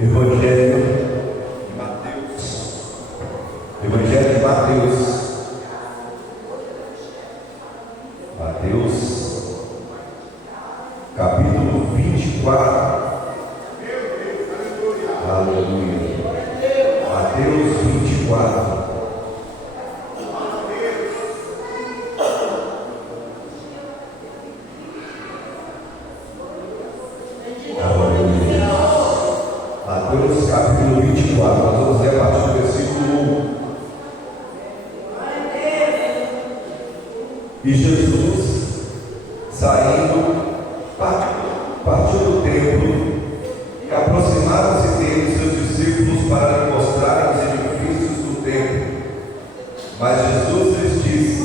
Evangelho de Mateus. Evangelho de Mateus. Mateus, capítulo 24. Aleluia. Mateus 24. Mateus capítulo 24, nós vamos ler a partir do versículo 1. E Jesus, saindo, partiu do templo, e aproximaram-se dele seus discípulos para lhe mostrarem os edifícios do templo. Mas Jesus lhes disse: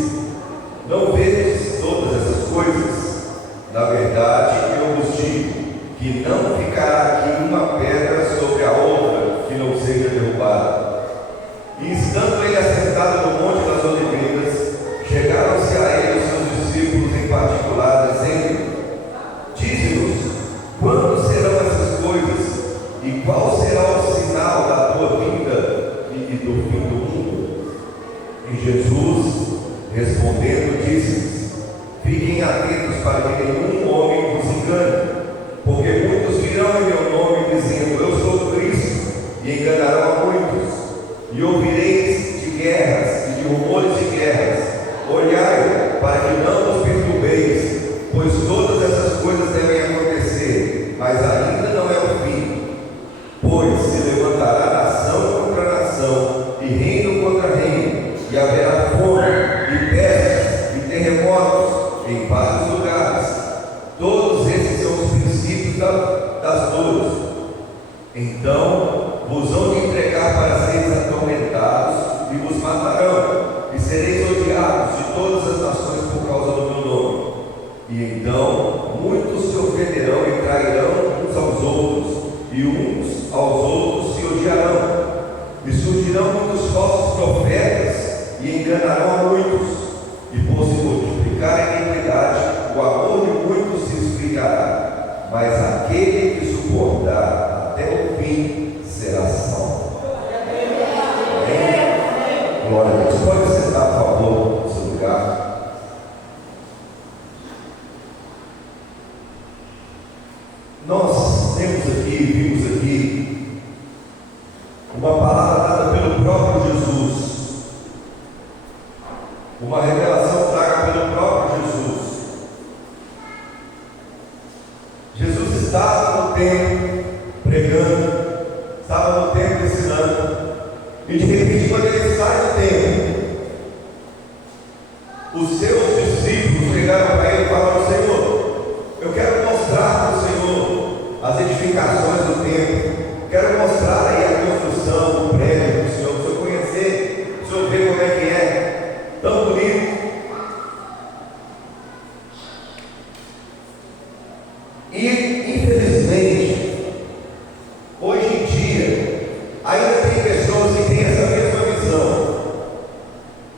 não vedes todas essas coisas? Na verdade, eu vos digo que não ficará aqui uma pedra sobre a outra que não seja derrubada. E estando ele assentado no Monte das Oliveiras, chegaram-se a ele os seus discípulos em particular, dizendo: dize-nos, quando serão essas coisas? E qual será o sinal da tua vinda e do fim do mundo? E Jesus, respondendo, disse-lhes: fiquem atentos para que nenhum homem vos engane. Porque muitos virão em meu nome dizendo: eu sou Cristo, e enganarão a muitos. E ouvireis de guerras e de rumores de guerras. Olhai para que não vos perturbeis, pois todas essas coisas devem acontecer, mas ainda não é o fim. Pois se levantará nação contra nação, e reino contra reino, e haverá fome, e pestes, e terremotos em vários lugares. Todos esses são os princípios das dores. Então vos hão de entregar para seres atormentados, e vos matarão, e sereis odiados de todas as nações por causa do meu nome. E então muitos se ofenderão e trairão uns aos outros, e uns aos outros se odiarão. E surgirão muitos falsos profetas, e enganarão a muitos. E por se multiplicar a iniquidade, o amor de muitos se esfriará, mas aquele que suportar até o fim será salvo. Amém? Glória a Deus. Pode sentar, por favor, no seu lugar. Nós vimos aqui uma palavra dada pelo próprio Jesus, uma revelação traga pelo próprio Jesus. Jesus estava no templo pregando, estava no templo ensinando, e de repente, quando ele sai do templo, os seus discípulos chegaram para ele e falaram: Senhor, eu quero mostrar para o Senhor as edificações do templo, quero mostrar aí a construção do prédio do Senhor, para o Senhor conhecer, para o Senhor ver como é que é, tão bonito. E infelizmente, hoje em dia, ainda tem pessoas que têm essa mesma visão.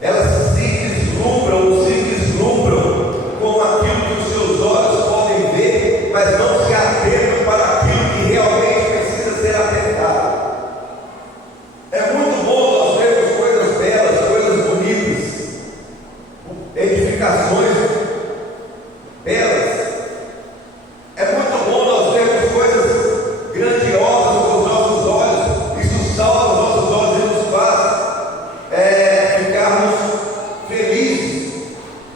Elas se deslumbram com aquilo que os seus olhos podem ver, mas não se atentam para aquilo que realmente precisa ser atentado. É muito bom nós vermos coisas belas, coisas bonitas, edificações belas. É muito bom nós vermos coisas grandiosas com os nossos olhos. Isso salva os nossos olhos e nos faz ficarmos felizes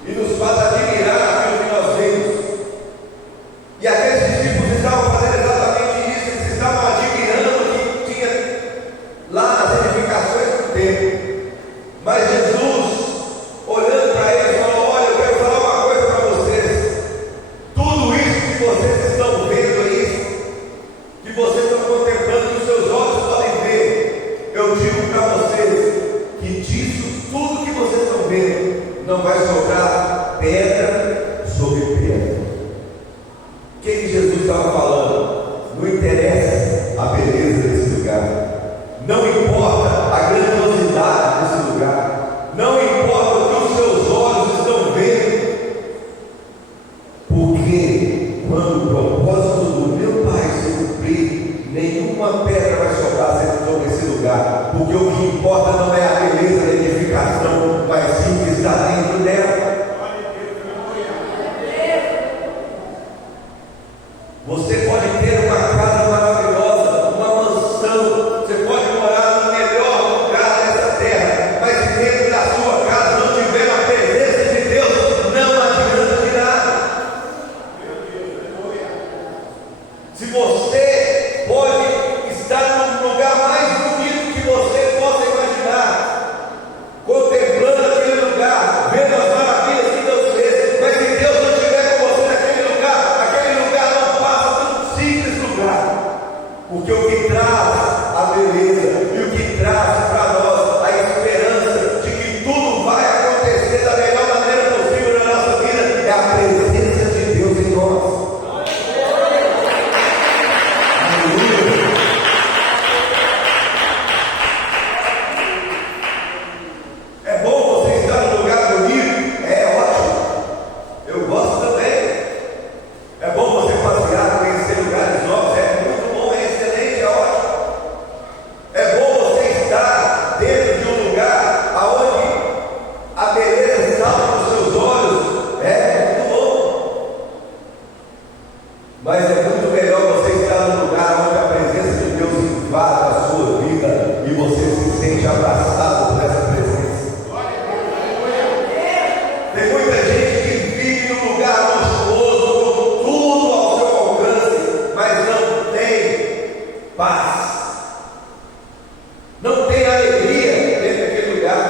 e nos faz admirar aquilo que nós vemos. E aqueles discípulos estavam fazendo exatamente isso. Eles estavam admirando o que tinha lá nas edificações do templo. Mas Jesus, olhando para eles, falou: olha, eu quero falar uma coisa para vocês. Tudo isso que vocês estão vendo aí, que vocês estão contemplando, que os seus olhos podem ver, eu digo para vocês que disso, tudo que vocês estão vendo, não vai sobrar pedra sobre pedra. O que Jesus estava falando? Não interessa a beleza desse lugar, não importa a grandiosidade desse lugar, não importa o que os seus olhos estão vendo, porque quando o propósito do meu Pai se cumprir, nenhuma pedra vai sobrar sobre esse lugar, porque o que importa não é a beleza da edificação, mas sim o que está dentro dela. Você pode ter uma casa maravilhosa, uma mansão, você pode morar no melhor lugar dessa terra, mas se dentro da sua casa não tiver a presença de Deus, não adianta de nada. Se você pode estar no lugar mais bonito que você possa imaginar, contemplando aquele lugar, vendo as maravilhas que Deus fez, mas se Deus não estiver com você naquele lugar não passa de um simples lugar, porque o que traz a beleza e o que traz para nós a esperança de que tudo vai acontecer da melhor maneira possível na nossa vida é a presença de Deus em nós. É bom você estar num lugar bonito, é ótimo, eu gosto também. É bom você passear, conhecer lugares novos, é muito bom, é excelente, é ótimo. É bom você estar dentro de um lugar onde a beleza salta nos seus olhos, é muito bom. Mas é muito melhor você estar num lugar onde a presença de Deus invade a sua vida e você se sente abraçado por essa presença. Tem muita gente que vive num lugar monstruoso, com tudo ao seu alcance, mas não tem paz, não tem alegria dentro daquele lugar.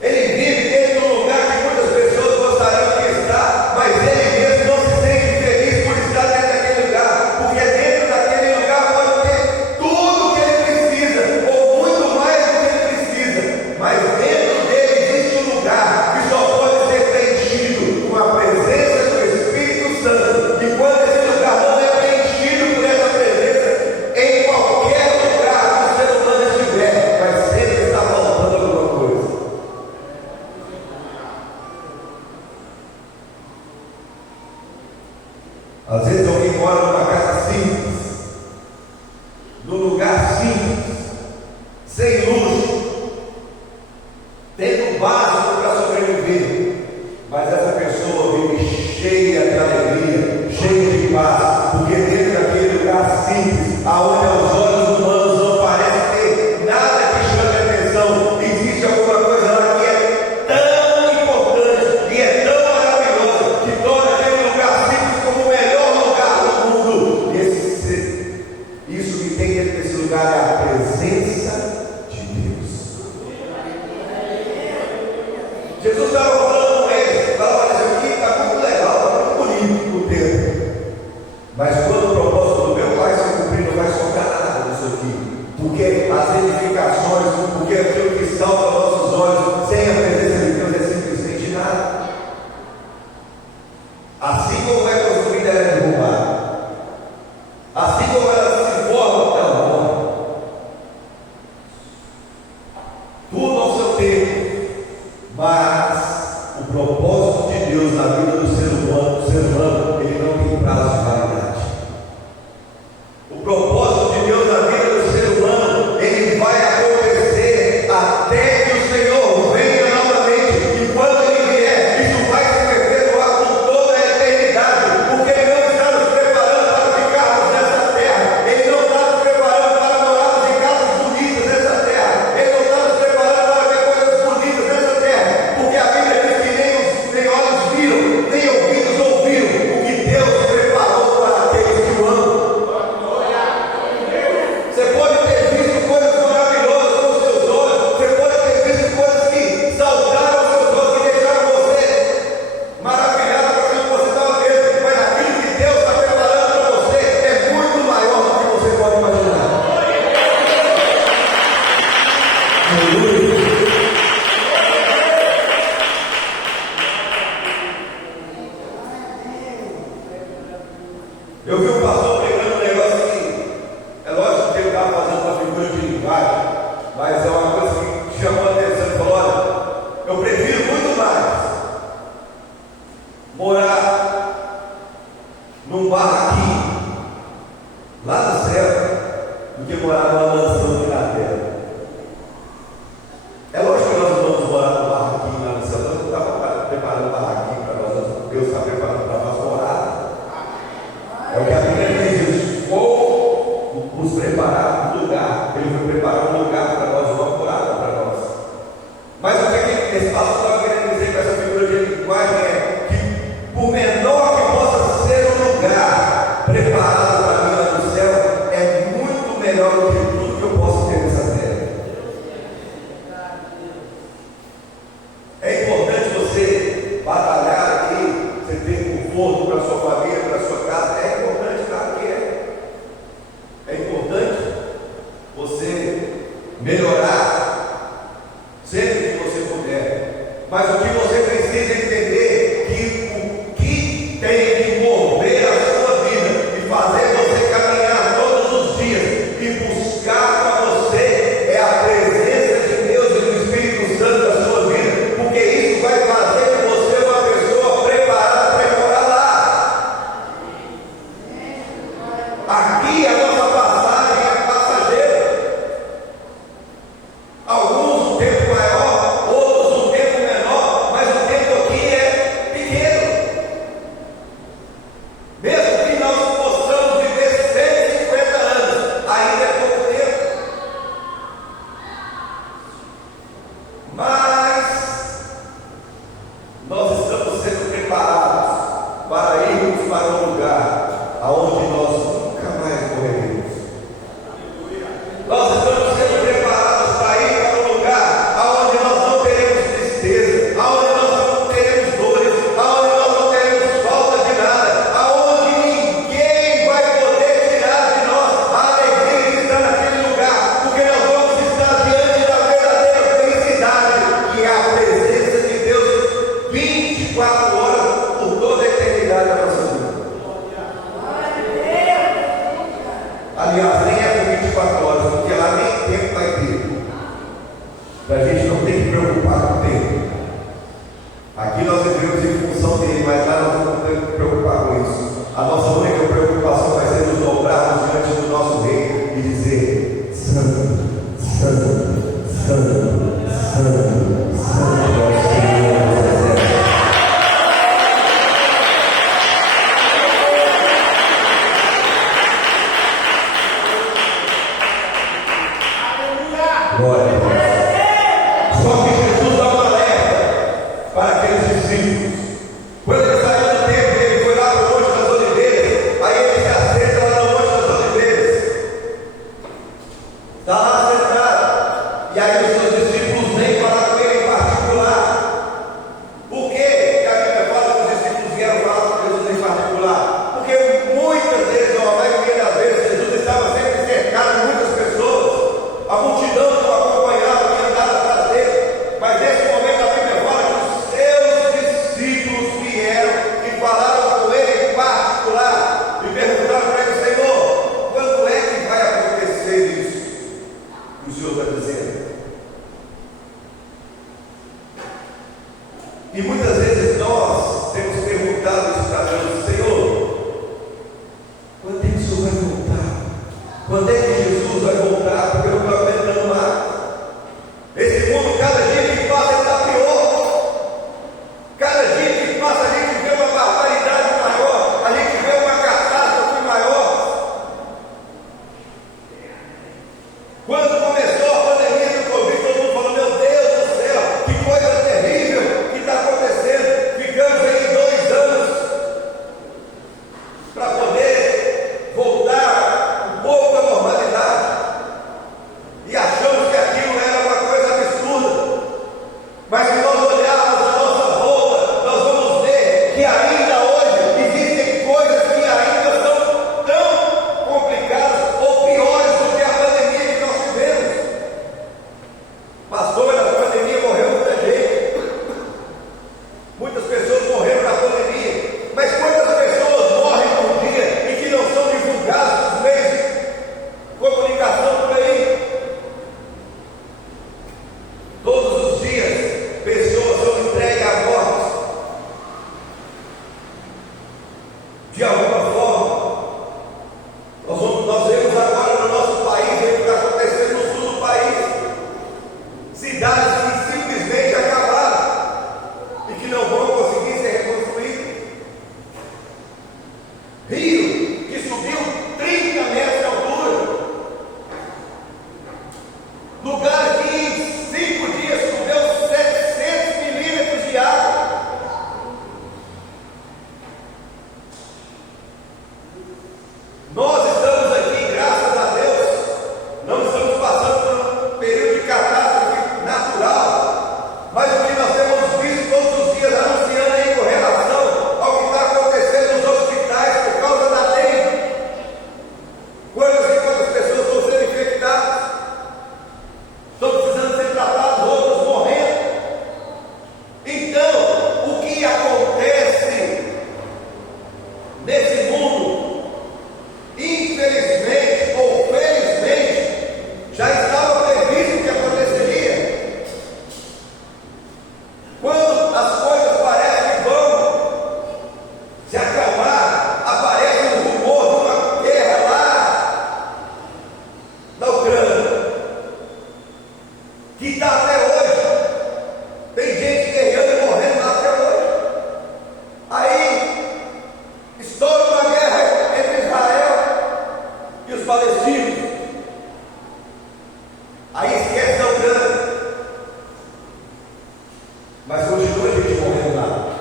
Ele vive dentro de um lugar que muitas pessoas gostariam de estar, mas ele mesmo não se sente feliz por estar dentro daquele lugar, porque dentro daquele lugar pode ter tudo o que ele precisa, ou muito mais do que ele precisa, mas dentro dele existe um lugar que só pode ser preenchido com a presença do Espírito Santo, e quando esse lugar não é preenchido por essa presença, em qualquer lugar que o ser humano estiver, vai sempre estar faltando alguma coisa. Às vezes alguém mora numa casa simples, num lugar simples, sem luxo, tendo o básico para sobreviver, mas essa pessoa vive cheia de alegria, cheia de paz, porque dentro daquele lugar simples, aonde aos olhos humanos não parece ter nada que chame a atenção, existe alguma coisa lá que é tão importante e é tão maravilhosa, que torna aquele lugar simples como o melhor lugar do mundo. Isso que tem dentro desse lugar é a presença de Deus. Jesus estava falando com eles, falava: olha, isso aqui está muito legal, está muito bonito o tempo, mas quando o propósito do meu Pai se cumprir, não vai sobrar nada disso aqui, porque as edificações, porque aquilo que salta aos nossos olhos sem a presença de Deus é simplesmente nada. Assim como é construída, ela é derrubada. Assim como ela se forma, ela morre. Tudo ao seu tempo. Mas o propósito de Deus na vida do ser humano, ele não tem prazo de validade. O propósito de Deus na vida do ser humano, ele vai acontecer até que o Senhor venha novamente. E quando ele vier, isso vai se perpetuar por toda a eternidade, porque ele não está nos preparando para ficarmos nessa terra, ele não está nos preparando para morarmos em casas bonitas nessa terra, ele não está nos preparando para ver coisas bonitas nessa terra, porque a Bíblia diz que nem olhos viram, nem ouvidos ouviram o que Deus preparou para aqueles que o amam. Você pode ter visto coisas maravilhosas com os seus olhos, você pode ter visto coisas que saltaram aos seus olhos, que deixaram você maravilhado com aquilo que você estava vendo, mas aquilo que Deus está preparando para você é muito maior do que você pode imaginar. Aleluia. Eu vi um pastor pregando um negócio assim, é lógico que ele estava fazendo uma figura de linguagem, mas é uma coisa que chamou a atenção. Ele falou: olha, eu prefiro muito mais morar num barraquinho lá no céu do que morar numa mansão aqui na terra. É lógico que nós não vamos morar num barraquinho lá no céu, nós não estamos preparando um barraquinho para nós, Deus está preparando para nós morar. É o que a Bíblia diz: vou nos preparar um lugar. Ele foi preparar um lugar para nós, uma morada para nós. Mas o que esse passo estava querendo dizer com essa figura de linguagem é que, por menor que possa ser o lugar preparado para mim lá no céu, é muito melhor do que tudo que eu posso ter nessa terra. É importante você batalhar aqui, você ter conforto para a sua família, para a sua casa. É importante, claro que é. É importante você melhorar sempre que você puder. Mas o que você precisa entender que o que tem que mover a sua vida e fazer você caminhar todos os dias e buscar para você é a presença de Deus e do Espírito Santo na sua vida, porque isso vai fazer de você uma pessoa preparada para morar lá. Aqui a nossa passagem é passageira. Alguns um tempo maior, outros um tempo menor, mas o tempo aqui é pequeno. Mesmo que nós possamos viver 150 anos, ainda é pouco tempo. Mas nós estamos sendo preparados para irmos para um lugar aonde nós nunca mais morreremos. Nós estamos sendo preparados para ir para um lugar aonde nós não teremos tristeza, aonde nós não teremos dores, aonde nós não teremos falta de nada, aonde ninguém vai poder tirar de nós a alegria de estar naquele lugar, porque nós vamos estar diante da verdadeira felicidade, que é a presença de Deus 24 horas por toda a eternidade da nossa vida. Aliás, nem é por 24 horas, porque lá nem tempo vai ter. Para a gente não ter que preocupar com o tempo. Aqui nós vivemos em função dele, mas lá nós não temos que preocupar com isso. A nossa única preocupação vai ser nos dobrarmos diante do nosso Rei e dizer: Santo, Santo, Santo, Santo, Santo é o Senhor dos Exércitos. Glória a Deus. Só que Jesus dá uma alerta para aqueles discípulos. Quando ele saiu do templo, ele foi lá para o Monte das Oliveiras. Aí ele se assenta lá no Monte das Oliveiras. Está lá sentado. E aí os seus discípulos vêm falar com ele em particular. Por que a Bíblia fala que os discípulos vieram falar com Jesus em particular? Porque muitas vezes, ou a maioria das vezes, Jesus estava sempre cercado de muitas pessoas. A multidão que o acompanhava tinha andado atrás dele, mas nesse momento a Bíblia fala que os seus discípulos vieram e falaram com ele em particular e perguntaram para ele: Senhor, quando é que vai acontecer isso que o Senhor está dizendo? E muitas vezes nós temos perguntado isso para Deus: Senhor, quando é que o Senhor vai voltar? Quando é que Jesus vai voltar? Porque eu não estou aguentando mais. Esse mundo, cada dia que passa, está pior. Cada dia que passa, a gente vê uma barbaridade maior, a gente vê uma catástrofe maior. Quando começou a pandemia do Covid, todo mundo falou: meu Deus do céu, que coisa terrível que está acontecendo. Ficamos aí 2 anos para poder voltar um pouco à normalidade. palestinos. Aí esquece da Ucrânia. Mas continua a gente morrendo lá.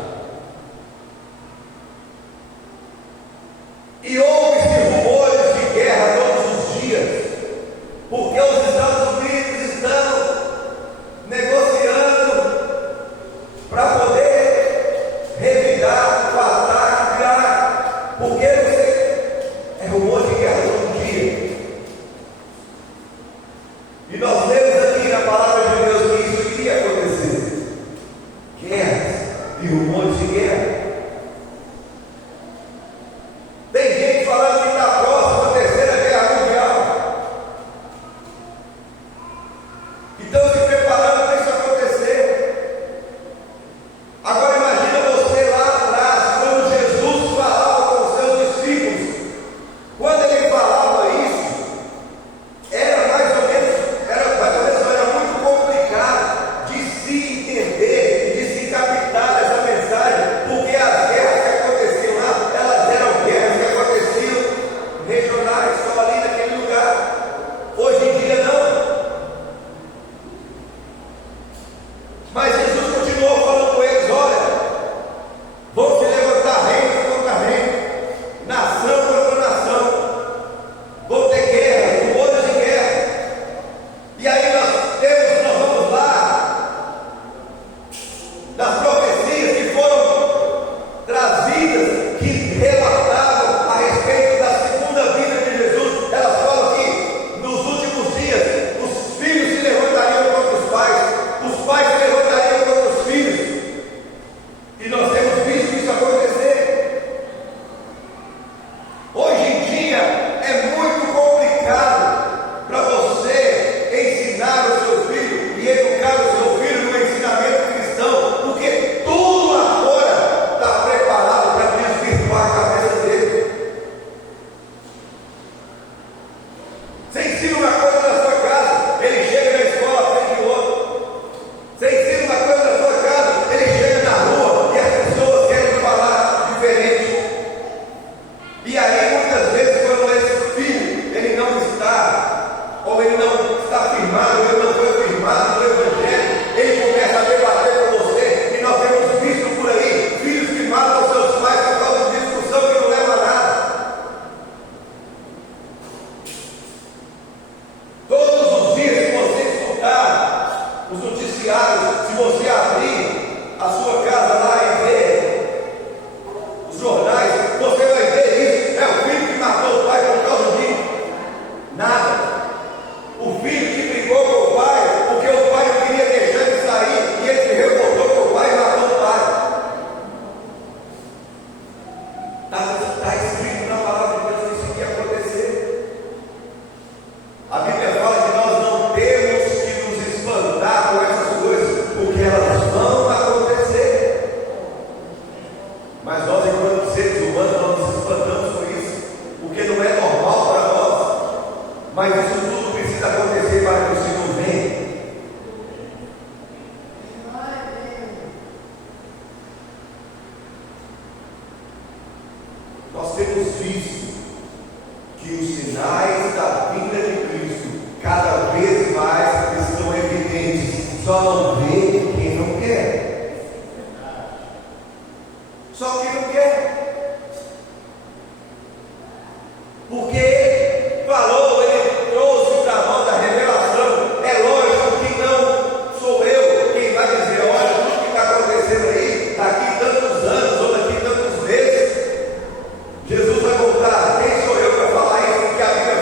E houve-se rumores de guerra todos os dias, porque os Estados Unidos estão negociando para poder revidar o ataque do Iraque. Porque é rumor de guerra todo dia. E nós lemos aqui na palavra de Deus que isso iria acontecer. Guerras e rumores de guerra. Tem gente falando que está próximo da terceira guerra mundial. E estão se preparando para isso acontecer. Agora imagina você lá atrás, quando Jesus falava com os seus discípulos. Quando ele falava isso, era mais ou menos, era muito complicado de se entender, de se captar essa mensagem, porque as guerras que aconteciam lá, elas eram guerras que aconteciam regionais, só ali naquele lugar. Hoje em dia não. Mas Jesus continuou falando com eles: olha, vão se levantar reino contra reino, nação contra nação, vão ter guerra, rumores de guerra. E aí nós vamos lá das profecias que foram trazidas, que relatavam a respeito da segunda vinda de Jesus. Elas falam que nos últimos dias os filhos se levantariam contra os pais se levantariam contra os filhos. E nós temos visto isso acontecer. Hoje em dia é muito complicado para você ensinar o seu filho e educar o seu filho no ensinamento cristão, porque tudo lá fora está preparado para desvirtuar a cabeça dele. Você ensina uma coisa na sua casa, ele chega na escola, aprende outra. Você ensina uma coisa na sua casa, ele chega na rua e as pessoas querem falar diferente. E aí muitas vezes, quando esse filho ele não está, ou ele não está firmado, ou ele não foi firmado no Evangelho, ele começa a debater com você. E nós temos visto por aí filhos que matam seus pais por causa de discussão que não leva a nada. Todos os dias, se você escutar os noticiários, se você abrir a sua casa lá e ver os jornais, você vai ver isso. É o filho que matou o pai por causa de nada. O filho que brigou com o pai porque o pai não queria deixar ele sair e ele se revoltou com o pai e matou o pai. Está escrito na palavra de Deus que isso ia acontecer. A Bíblia fala que nós não temos que nos espantar com essas coisas, porque elas vão acontecer. Mas nós, enquanto seres humanos, nós nos espantamos com isso, porque não é normal para nós. Mas isso tudo precisa acontecer para que o Senhor venha. Nós temos visto que os sinais da vinda de Cristo cada vez mais estão evidentes. Só não vê quem não quer. Só quem não quer. Porque ele falou, ele trouxe para nós a revelação. É lógico que não sou eu quem vai dizer: olha, tudo que está acontecendo aí, daqui tantos anos ou daqui tantos meses, Jesus vai voltar. Quem sou eu para falar isso? Porque a Bíblia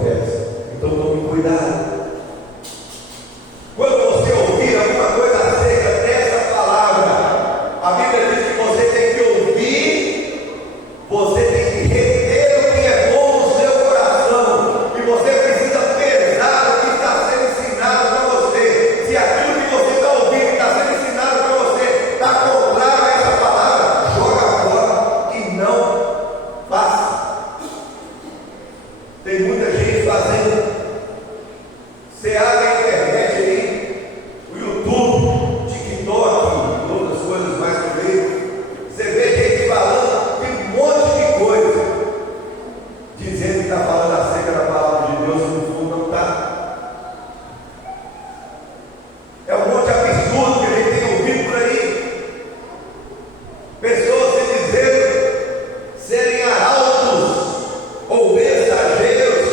profetas. Então tome cuidado. Quando você ouvir alguma coisa acerca dessa palavra, a Bíblia diz que você tem que ouvir, você tem que reter o que é bom no seu coração, e você precisa pesar o que está sendo ensinado para você. Se aquilo que você está ouvindo e está sendo ensinado para você está contrário a essa palavra, joga fora e não faça. Tem muita gente fazendo. Você abre a internet aí, o YouTube, TikTok e outras coisas mais no meio, você vê gente falando de um monte de coisa, dizendo que está falando acerca da palavra de Deus, e no fundo não está. É um monte de absurdo que a gente tem ouvido por aí. Pessoas se dizendo serem arautos ou mensageiros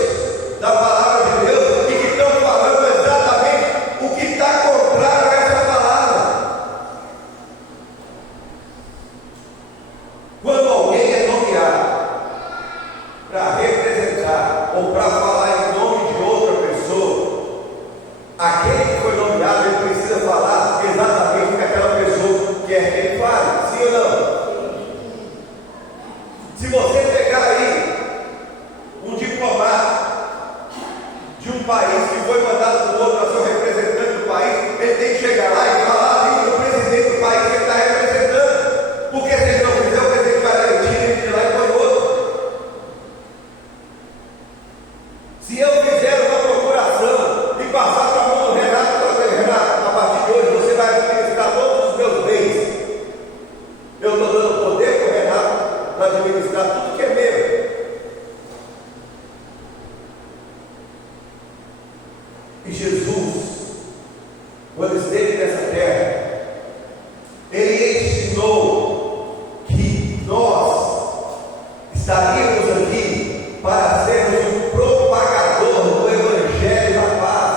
da palavra de Deus, e que estão falando exatamente o que está contrário a essa palavra. Quando alguém é nomeado para representar ou para falar em nome de outra pessoa, aquele que foi nomeado, ele precisa falar exatamente o que aquela pessoa quer que ele fale, sim ou não? Se você pegar aí um diplomata de um país que foi mandado por outro a ser o representante do país, ele tem que chegar lá e falar a língua do presidente do país que ele está representando, porque se ele não fizer, o presidente vai garantir ele de lá e põe outro. Se eu fizer uma procuração e passar para a mão do Renato, Renato, a partir de hoje você vai administrar todos os meus bens, eu estou dando poder para o Renato para administrar tudo que é meu. E Jesus, quando esteve nessa terra, ele ensinou que nós estaríamos aqui para sermos um propagador do Evangelho da paz.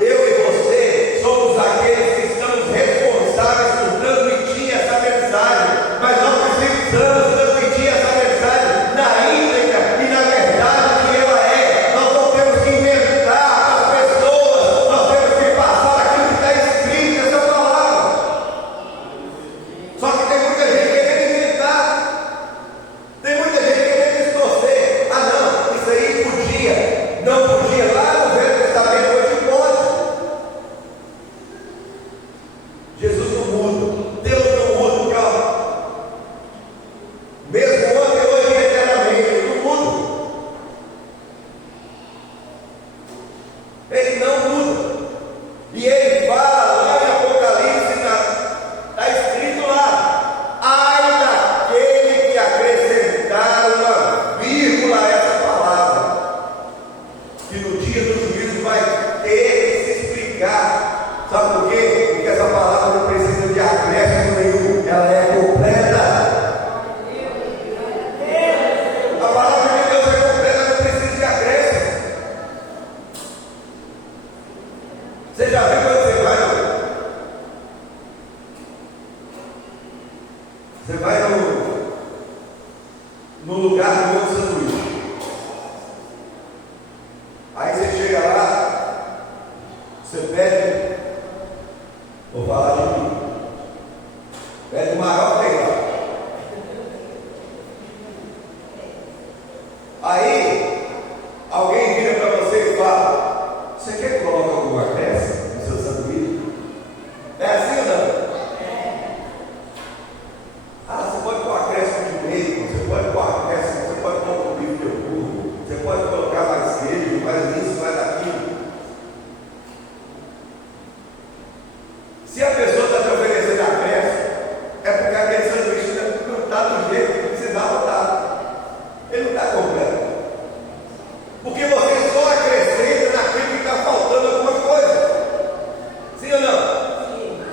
Eu e você somos aqueles que estamos responsáveis por transmitir essa mensagem, mas nós precisamos transmitir essa mensagem na íntegra e na verdade que ela é. Nós não temos que inventar as pessoas, nós temos que passar aquilo que está escrito nessa palavra. Só que tem muita gente querendo inventar, tem muita gente querendo distorcer. Ah não, isso aí podia, não podia, lá no Velho Testamento hoje pode. Jesus não muda, Deus não muda, porque ó, mesmo ontem, hoje e eternamente, ele não muda. Ele não muda. E ele fala lá em Apocalipse, está escrito lá: ai daquele que acrescentar uma vírgula a essa palavra, que no dia do juízo vai ter que se explicar. Sabe por quê? Porque essa palavra não precisa de acréscimo nenhum, ela é completa. A palavra de Deus é completa, não precisa de acréscimo. Você já viu quando você vai no lugar do Monte Sanduíche. Aí você chega lá, você pede, vou falar de mim, pede o maior que tem lá. Aí alguém vira para você e fala: você quer que coloque alguma peça no seu sanduíche? É assim ou não? Ah, você pode pôr acréscimo de bacon, você pode pôr acréscimo, você pode pôr um bife de hambúrguer, você pode colocar mais queijo, mais isso, mais aquilo. Se a pessoa está te oferecendo acréscimo, é porque aquele sanduíche não está do jeito que precisava estar. Ele não está completo. Porque você só acrescenta naquilo que está faltando alguma coisa. Sim ou não? Sim.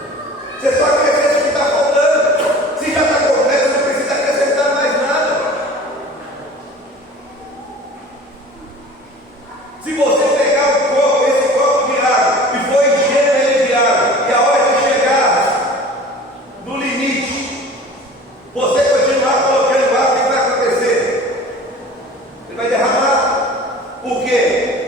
Você só acrescenta o que está faltando. Se já está completo, não precisa acrescentar mais nada. Se você pegar um copo, esse copo de água, e for enchendo ele de água, e a hora que chegar no limite, você continuar colocando água, o que vai acontecer? Ele vai derramar. Por quê?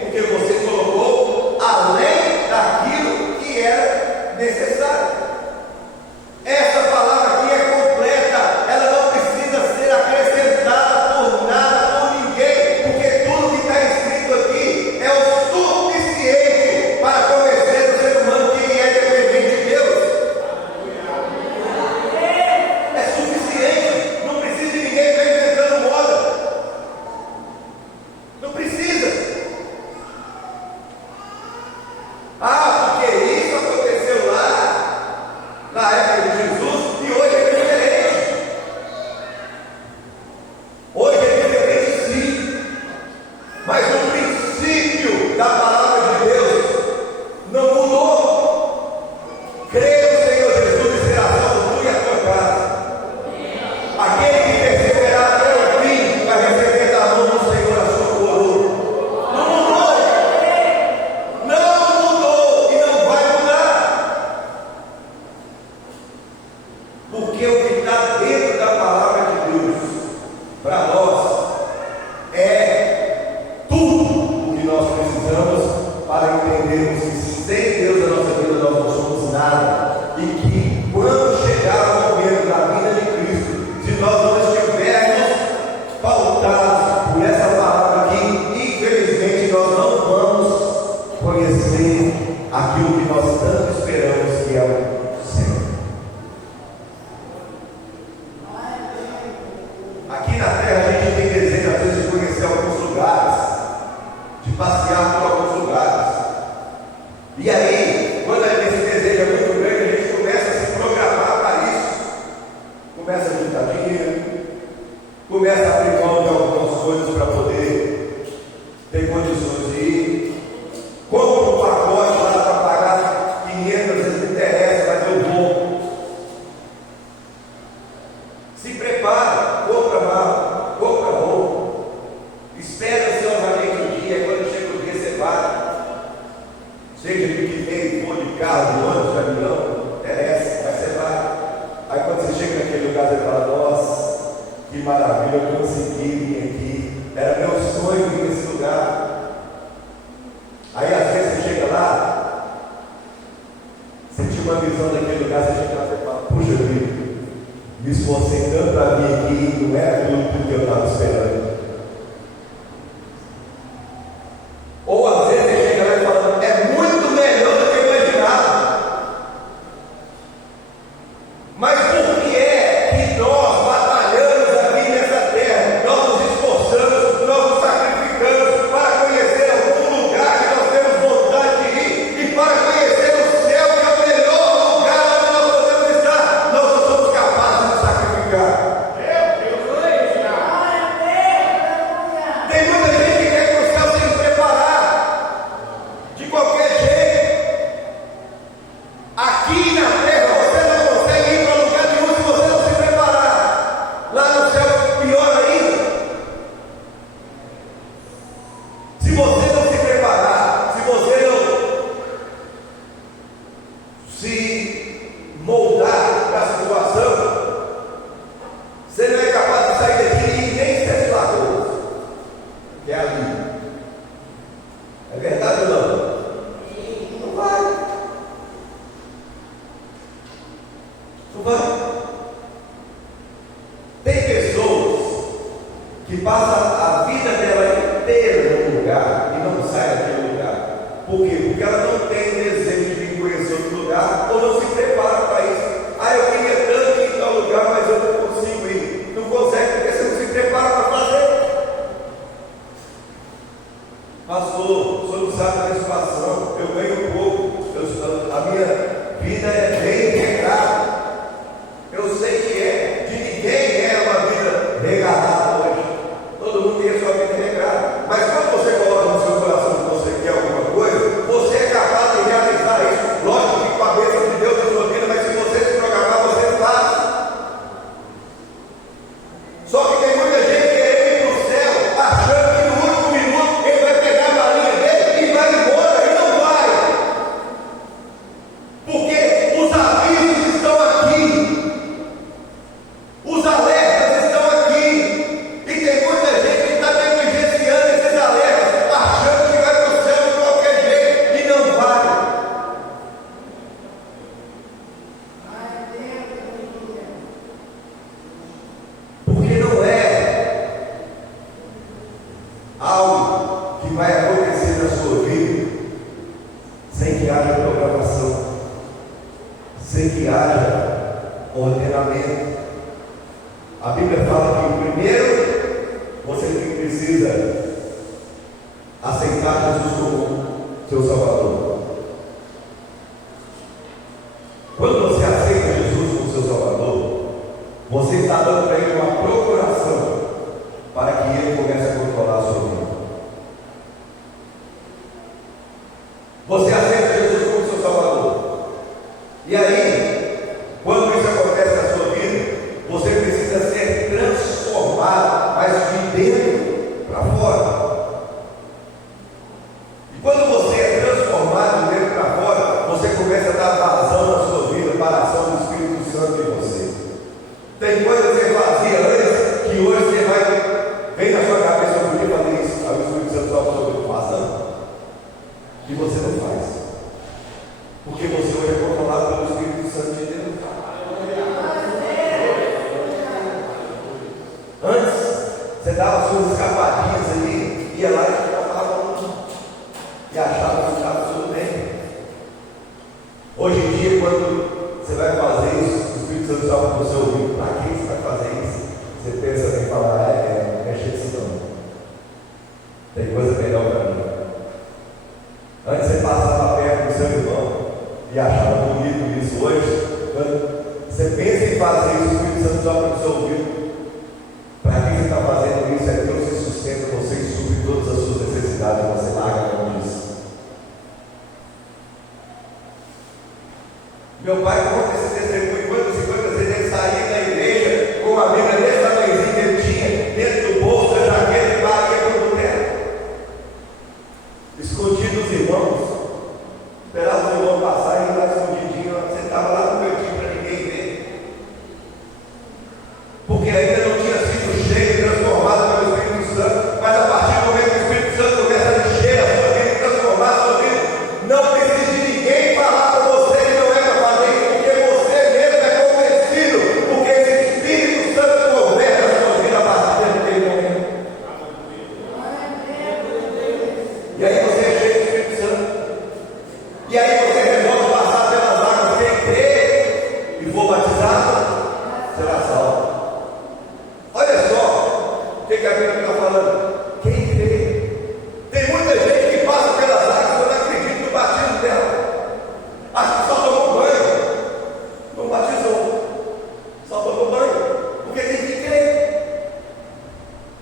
passear por alguns lugares. E aí, quando esse desejo é muito grande, a gente começa a se programar para isso. Começa a juntar dinheiro, começa a abrir mão de algumas coisas para poder ter condições de ir. Compra um pacote lá para pagar 500, às vezes não interessa, mas eu vou. Se prepara, compra mala, compra roupa, espera ansiosamente o dia, quando chega o dia você vai. Seja de que tem, for de carro, de ônibus, de avião, não interessa, mas você vai. Aí quando você chega naquele lugar, você fala, nossa, que maravilha, eu consegui vir aqui, era meu sonho vir nesse lugar. Aí às vezes você chega lá, você tinha uma visão daquele lugar, você chega lá e fala, puxa vida, me esforcei tanto para vir aqui, não era tudo que eu estava esperando. Ou às vezes você chega lá e fala, é muito melhor do que eu imaginava. Mas por que é que nós batalhamos aqui nessa terra, nós nos esforçamos, nós nos sacrificamos para conhecer algum lugar que nós temos vontade de ir e para conhecer o céu, que é o melhor lugar onde nós podemos estar? Nós não somos capazes de sacrificar. Tem muita gente que quer ir para o céu sem se preparar, de qualquer jeito. Aqui na terra você não consegue ir para lugar nenhum se você não se preparar. Lá no céu, pior ainda. Se você não se preparar, se você não se moldar para a situação, você não é capaz de sair daqui e nem Sete Lagoas, que é ali. É verdade ou não? Não vai. Não vai. Tem pessoas que passam a vida dela inteira num lugar e não saem daquele lugar. Por quê? Porque ela não tem desejo de conhecer outro lugar ou não se prepara para isso. Ah, eu queria tanto ir em tal lugar, mas eu não consigo ir. Não consegue porque você não se prepara para fazer. Pastor, o senhor não sabe da situação, eu ganho pouco, a minha vida é bem regrada. Eu sei que é, de ninguém é uma vida regalada hoje. Todo mundo tem a sua vida regrada. Mas quando você coloca no seu coração que você quer alguma coisa, você é capaz de realizar isso. Lógico que com a bênção de Deus na sua vida, mas se você se programar, você faz. Só que tem muita gente querendo ir para o céu, achando que no último minuto ele vai pegar a malinha dele e vai embora, e não vai. Porque os avisos estão aqui. Os alertas estão aqui. E tem muita gente que está negligenciando esses alertas, achando que vai para o céu de qualquer jeito, e não vai. Porque não é algo que vai acontecer na sua vida sem que haja programação, sem que haja ordenamento. A Bíblia fala que primeiro você precisa aceitar Jesus como seu Salvador. Quando você aceita Jesus como seu Salvador, você está dando para ele uma procuração para que ele comece a controlar a sua vida. Você aceita Jesus como seu Salvador. E aí, quando isso acontece na sua vida, você precisa ser transformado, mas de dentro para fora. E quando você é transformado de dentro para fora, você começa a dar vazão na sua vida para a ação do Espírito Santo em você. Tem coisa que você fazia antes, que hoje você vem na sua cabeça, eu podia fazer isso. Aí o Espírito Santo fala sobre o faça. E você não faz. Porque você hoje é controlado pelo Espírito Santo de Deus. Antes, você dava suas escapadinhas ali, ia lá e falava e achava que estava tudo bem. Hoje em dia, quando você vai fazer isso, o Espírito Santo fala para o seu ouvido, para que você vai fazer isso? Meu pai conta esse testemunho quantas e quantas vezes ele saía da igreja com a Bíblia desse tamanhozinho que ele tinha dentro do bolso da jaqueta e batia por terra, escondido dos irmãos, esperava os irmãos passarem e ia lá escondidinho, sentava lá no cantinho para ninguém ver, porque ainda não tinha sido cheio e transformado pelo Espírito Santo. Mas a partir do momento que o Espírito Santo começa a encher a sua vida e transformar a sua vida, não precisa de ninguém falar para você que não é para fazer isso, porque você mesmo é convencido, porque esse Espírito Santo governa a sua vida a partir daquele momento. E aí você é cheio do Espírito Santo, e aí você resolve passar pelas águas. Quem crê e for batizado será salvo. Olha só o que a Bíblia está falando. Quem crê. Tem muita gente que passa pelas águas, eu não acredito no batismo dela. Acho que só tomou banho, não batizou, só tomou banho, porque tem que crer,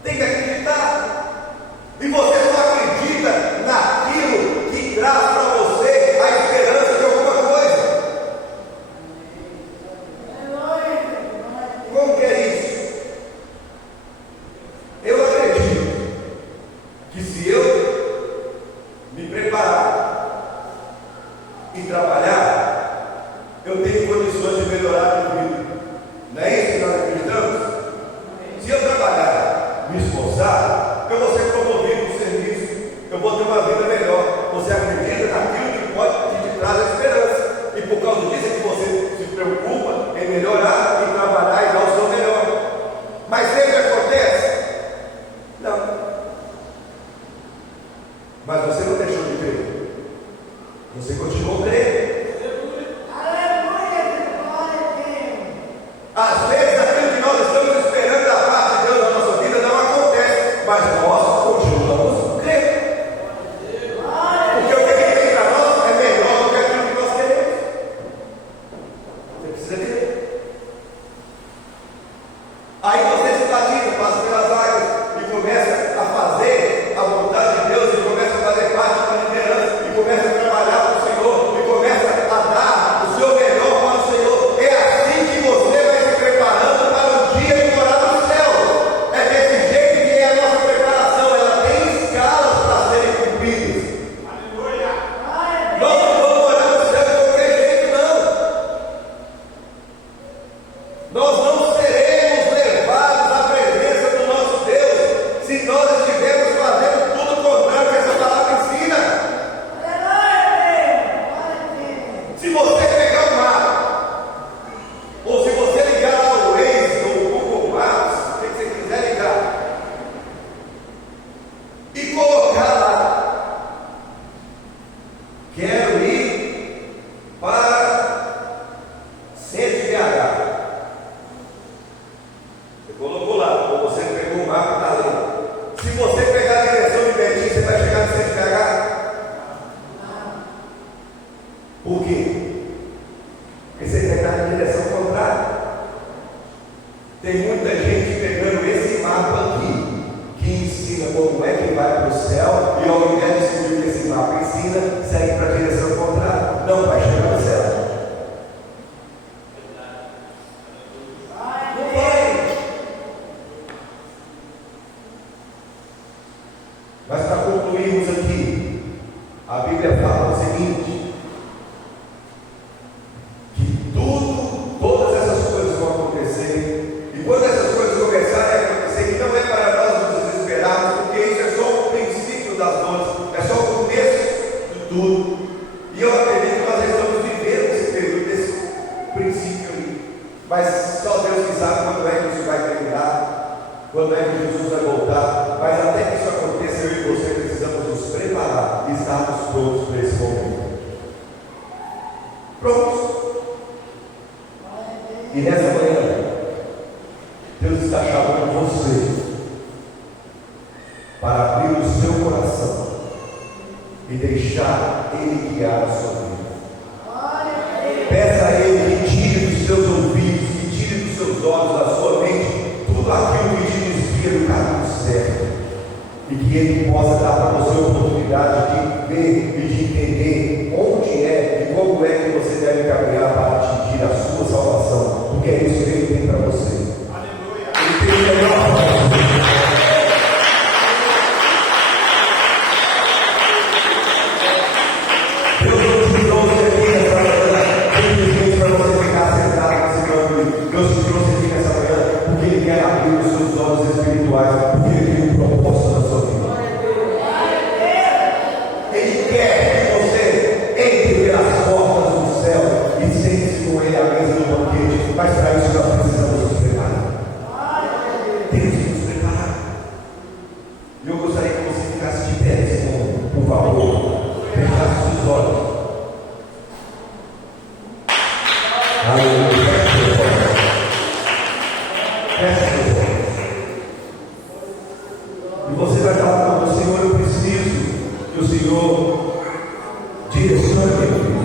tem que acreditar. E você só acredita naquilo que traz para você a esperança de alguma coisa. Como que é isso? Eu acredito que se eu me preparar e trabalhar, eu tenho condições de melhorar a minha vida. Não é isso que nós acreditamos? Se eu trabalhar, me esforçar, eu vou ser promovido no serviço, eu vou ter uma vida melhor. Você acredita naquilo que te traz a esperança, e por causa disso é que você se preocupa em melhorar, em trabalhar e dar o seu melhor. Mas sempre acontece? Não. Mas você não deixou de crer, você continuou crendo. Às vezes aquilo que nós estamos esperando da parte de Deus na nossa vida não acontece, mas nós continuamos crendo. Porque o que Ele tem para nós é melhor do que aquilo que nós queremos. Você precisa crer. Aí você se batiza, passa pelas águas e começa a fazer a vontade de Deus, e começa a fazer parte da liderança, e começa a trabalhar para o Senhor, e começa a dar o seu melhor para o Senhor. É assim que você vai se preparando para um dia de morar no céu. É desse jeito que é a nossa preparação. Ela tem escalas para serem cumpridas. Nós não vamos morar no céu de qualquer jeito, não. Nós não seremos levados à presença do nosso Deus se nós estivermos fazendo tudo o contrário que essa palavra ensina. Se você pegar o mapa, ou se você ligar lá o Waze ou o Google Maps, o que você quiser ligar, e colocar lá: quero ir para Centro de BH. Você colocou lá, ou você pegou o mapa e está ali. Se você pegar a direção de Betim, você vai chegar no Centro de BH? Por quê? Porque você vai estar na direção contrária. Tem muita gente pegando esse mapa aqui, que ensina como é que vai para o céu, e ao invés de seguir o que esse mapa ensina, segue para a direção contrária. Não vai chegar no céu. Não vai. Mas para concluirmos aqui, a Bíblia fala o seguinte: que todas essas coisas vão acontecer, e quando essas coisas começarem a acontecer, que não é para nós nos desesperarmos, porque isso é só o princípio das dores, é só o começo de tudo. E eu acredito que nós estamos vivendo esse período, desse princípio aí, mas só Deus que sabe quando é que isso vai terminar, quando é que Jesus vai voltar. Mas até que isso aconteça, eu e você precisamos nos preparar e estarmos prontos para esse momento. Prontos. E nessa manhã, Deus está chamando você para abrir o seu coração e deixar Ele guiar a sua vida. Peça a Ele que tire dos seus ouvidos, que tire dos seus olhos, da sua mente, tudo aquilo que te desvia do caminho certo, e que Ele possa dar para você a oportunidade de ver e de entender onde é e como é que você deve caminhar para direcione meu filho.